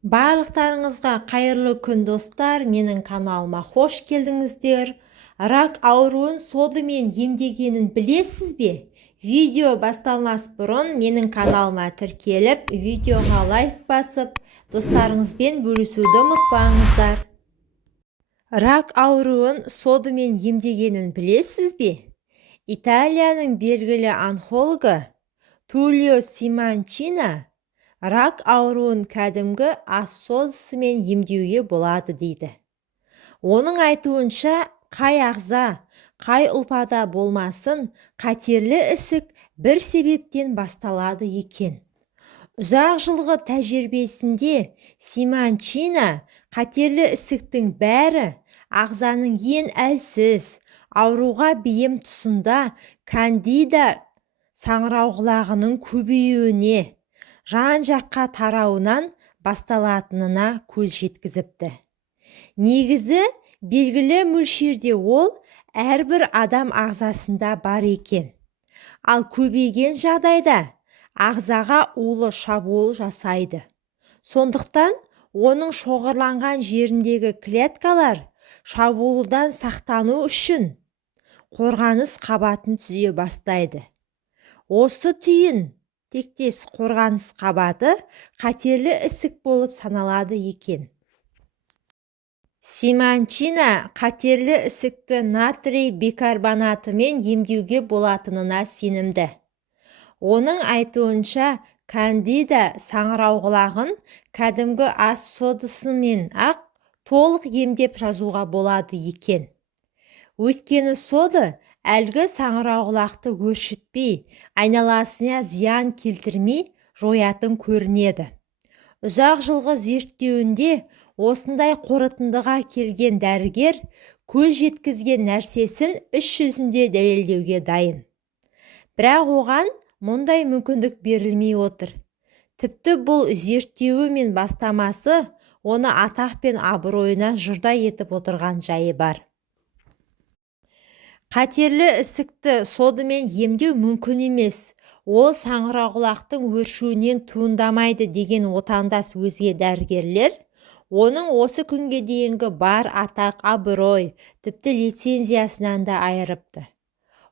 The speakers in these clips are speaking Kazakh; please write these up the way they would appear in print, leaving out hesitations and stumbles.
Барлықтарыңызға қайырлы күн достар, менің каналыма қош келдіңіздер. Рак ауруын содымен емдегенін білесіз бе? Видео басталмас бұрын менің каналыма тіркеліп, видеоға лайк басып, достарыңызбен бөлісуді ұмытпаңыздар. Рак ауруын содымен емдегенін білесіз бе? Италияның белгілі онкологы Тулио Симончино рак ауруын кәдімгі ас содасымен емдеуге болады дейді. Оның айтуынша, қай ағза, қай ұлпада болмасын, қатерлі ісік бір себептен басталады екен. Ұзақ жылғы тәжірибесінде Симончино қатерлі ісіктің бәрі ағзаның ең әлсіз, ауруға бейім тұсында кандида саңырауқұлағының көбеюіне, жан-жаққа тарауынан басталатынына көз жеткізіпті. Негізі белгілі мөлшерде ол әрбір адам ағзасында бар екен. Ал көбейген жағдайда ағзаға улы шабуыл жасайды. Сондықтан оның шоғырланған жеріндегі клеткалар шабуылдан сақтану үшін қорғаныс қабатын түзе бастайды. Осы түйін тектес қорғаныс қабаты қатерлі ісік болып саналады екен. Симончино қатерлі ісікті натрий бикарбонатымен емдеуге болатынына сенімді. Оның айтуынша, кандида саңырауқұлағын кәдімгі ас содасымен ақ толық емдеп жазуға болады екен. Өйткені сода әлгі саңырауқұлақты өршітпей, айналасына зиян келтірмей жоятын көрінеді. Ұзақ жылғы зерттеуінде осындай қорытындыға келген дәрігер көз жеткізген нәрсесін іс жүзінде дәлелдеуге дайын. Бірақ оған мұндай мүмкіндік берілмей отыр. Тіпті бұл зерттеуі мен бастамасы оны атақ пен абыройына жұрда етіп отырған жайы бар. Қатерлі ісікті содымен емдеу мүмкін емес. Ол саңырауқұлақтың өршуінен туындамайды деген отандас өзге дәрігерлер, оның осы күнге дейінгі бар атақ, абырой, тіпті лицензиясынан да айырыпты.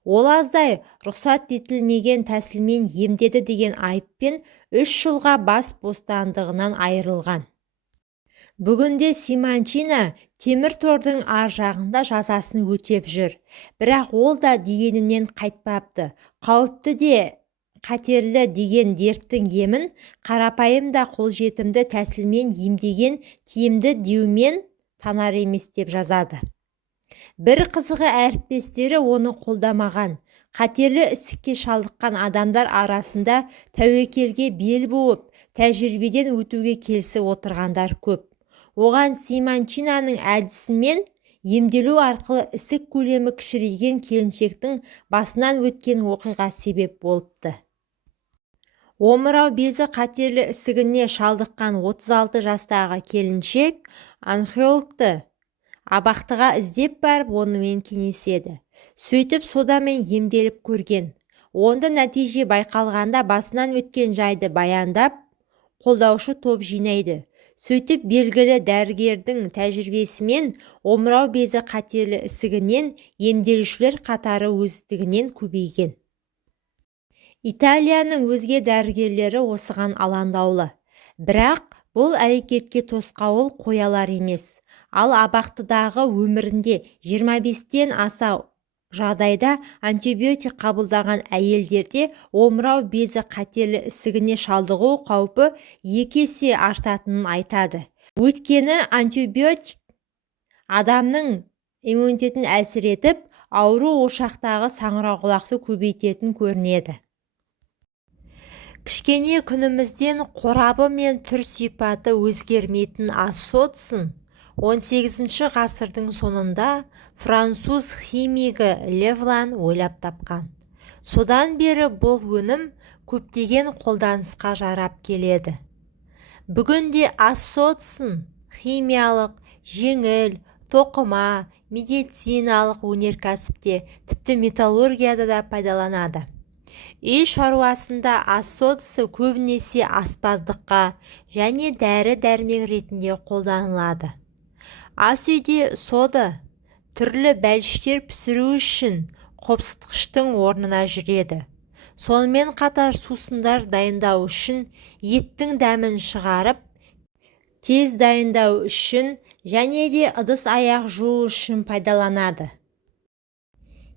Ол аздай рұқсат етілмеген тәсілмен емдеді деген айыппен 3 жылға бас бостандығынан айырылған. Бүгінде Симончино темір тордың ар жағында жазасын өтеп жүр. Бірақ ол да дегенінен қайтпапты. Қауіпті де қатерлі деген дерттің емін қарапайым да қолжетімді тәсілмен емдеген тиімді деумен танар емес деп жазады. Бір қызығы әріптестері оны қолдамаған. Қатерлі ісікке шалдыққан адамдар арасында тәуекелге бел буып, тәжірибеден өтуге келісіп отырғандар көп. Оған Симончиноның әдісімен емделу арқылы ісік көлемі кішірейген келіншектің басынан өткен оқиға себеп болыпты. Омырау безі қатерлі ісігіне шалдыққан 36 жастағы келіншек онкологты абақтыға іздеп барып онымен кеңеседі. Сөйтіп содамен емделіп көрген. Онда нәтиже байқалғанда басынан өткен жайды баяндап, қолдаушы топ жинайды. Сөйтіп белгілі дәрігердің тәжірибесімен омырау безі қатерлі ісігінен емделушілер қатары өздігінен көбейген. Италияның өзге дәрігерлері осыған алаңдаулы. Бірақ бұл әрекетке тосқауыл қоялар емес. Ал абақтыдағы өмірінде 25-тен аса жағдайда антибиотик қабылдаған әйелдерде омырау безі қатерлі ісігіне шалдығу қаупі 2 есе артатынын айтады. Өйткені антибиотик адамның иммунитетін әлсіретіп, ауру ошақтағы саңырауқұлақты көбейтетін көрінеді. Кішкене күнімізден қорабы мен түр сипаты өзгермейтін ас содасын 18 ғасырдың сонында француз химигі Левлан ойлап тапқан. Содан бері бұл өнім көптеген қолданысқа жарап келеді. Бүгінде ас содасын химиялық, жеңіл, тоқыма, медициналық өнеркәсіпте, тіпті металлургияда да пайдаланады. Үй шаруасында ас содасы көбінесе аспаздыққа және дәрі-дәрмек ретінде қолданылады. Ас үйде сода түрлі бәліштер пісіру үшін қопсытқыштың орнына жүреді. Сонымен қатар сусындар дайындау үшін, еттің дәмін шығарып, тез дайындау үшін және де ыдыс-аяқ жуу үшін пайдаланады.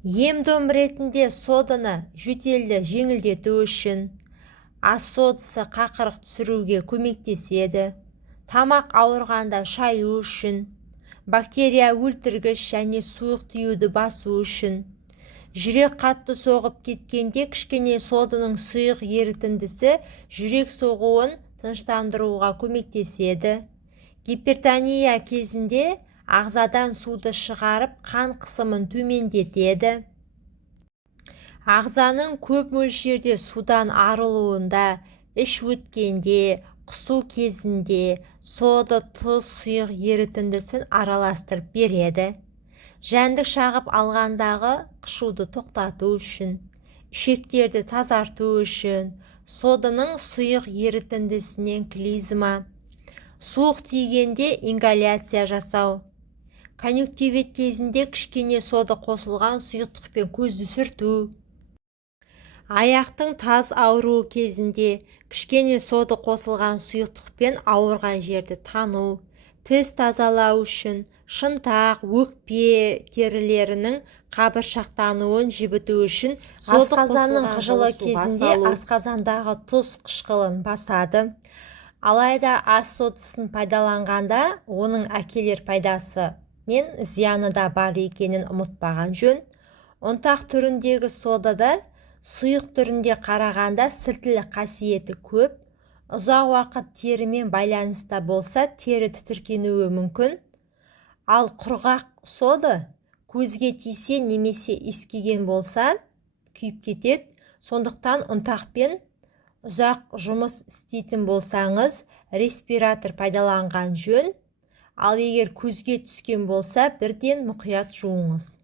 Ем-дом ретінде соданы жөтелді жеңілдету үшін, ас содасы қақырық түсіруге көмектеседі, тамақ ауырғанда шаю үшін, бактерия өлтіргіш және суық тиюді басу үшін, жүрек қатты соғып кеткенде кішкене соданың сұйық ерітіндісі жүрек соғуын тыныштандыруға көмектеседі, гипертония кезінде ағзадан суды шығарып қан қысымын төмендетеді. Ағзаның көп мөлшерде судан арылуында, іш өткенде, құсу кезінде сода, тұз, сұйық ерітіндісін араластырып береді. Жәндік шағып алғандағы қышуды тоқтату үшін, ішектерді тазарту үшін, соданың сұйық ерітіндісінен клизма, суық тигенде ингаляция жасау, конъюнктивит кезінде кішкене сода қосылған сұйықтықпен көзді сүрту, аяқтың таз ауруы кезінде кішкене сода қосылған сұйықтықпен ауырған жерді тану, тіс тазалау үшін, шынтақ, өкпе терілерінің қабыршақтануын жібіту үшін, асқазанның қыжылы кезінде асқазандағы тұз қышқылын басады. Алайда ас содасын пайдаланғанда оның әкелер пайдасы мен зияны да бар екенін ұмытпаған жөн. Ұнтақ түріндегі содада сұйық түрінде қарағанда сіртілік қасиеті көп, ұзақ уақыт терімен байланыста болса тері тітіркенуі мүмкін. Ал құрғақ сода көзге тисе немесе иіскеген болса күйіп кетеді. Сондықтан ұнтақпен ұзақ жұмыс істейтін болсаңыз респиратор пайдаланған жөн. Ал егер көзге түскен болса бірден мұқият жуыңыз.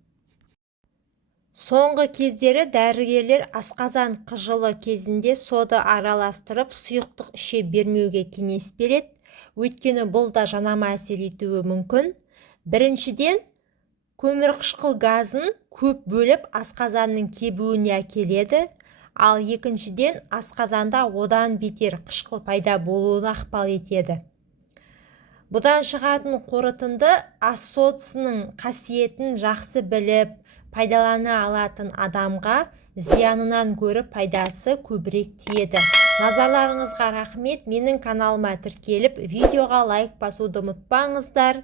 Соңғы кездері дәрігерлер асқазан қыжылы кезінде сода араластырып сұйықтық іше бермеуге кеңес береді. Өйткені бұл да жанама әсер етуі мүмкін. Біріншіден, көмірқышқыл газын көп бөліп асқазанның кебуіне әкеледі. Ал екіншіден, асқазанда одан бетер қышқыл пайда болуына ықпал етеді. Бұдан шығатын қорытынды ас содасының қасиетін жақсы біліп, пайдалана алатын адамға зиянынан гөрі пайдасы көбірек тиеді. Назарларыңызға рахмет. Менің каналыма тіркеліп, видеоға лайк басуды ұмытпаңыздар.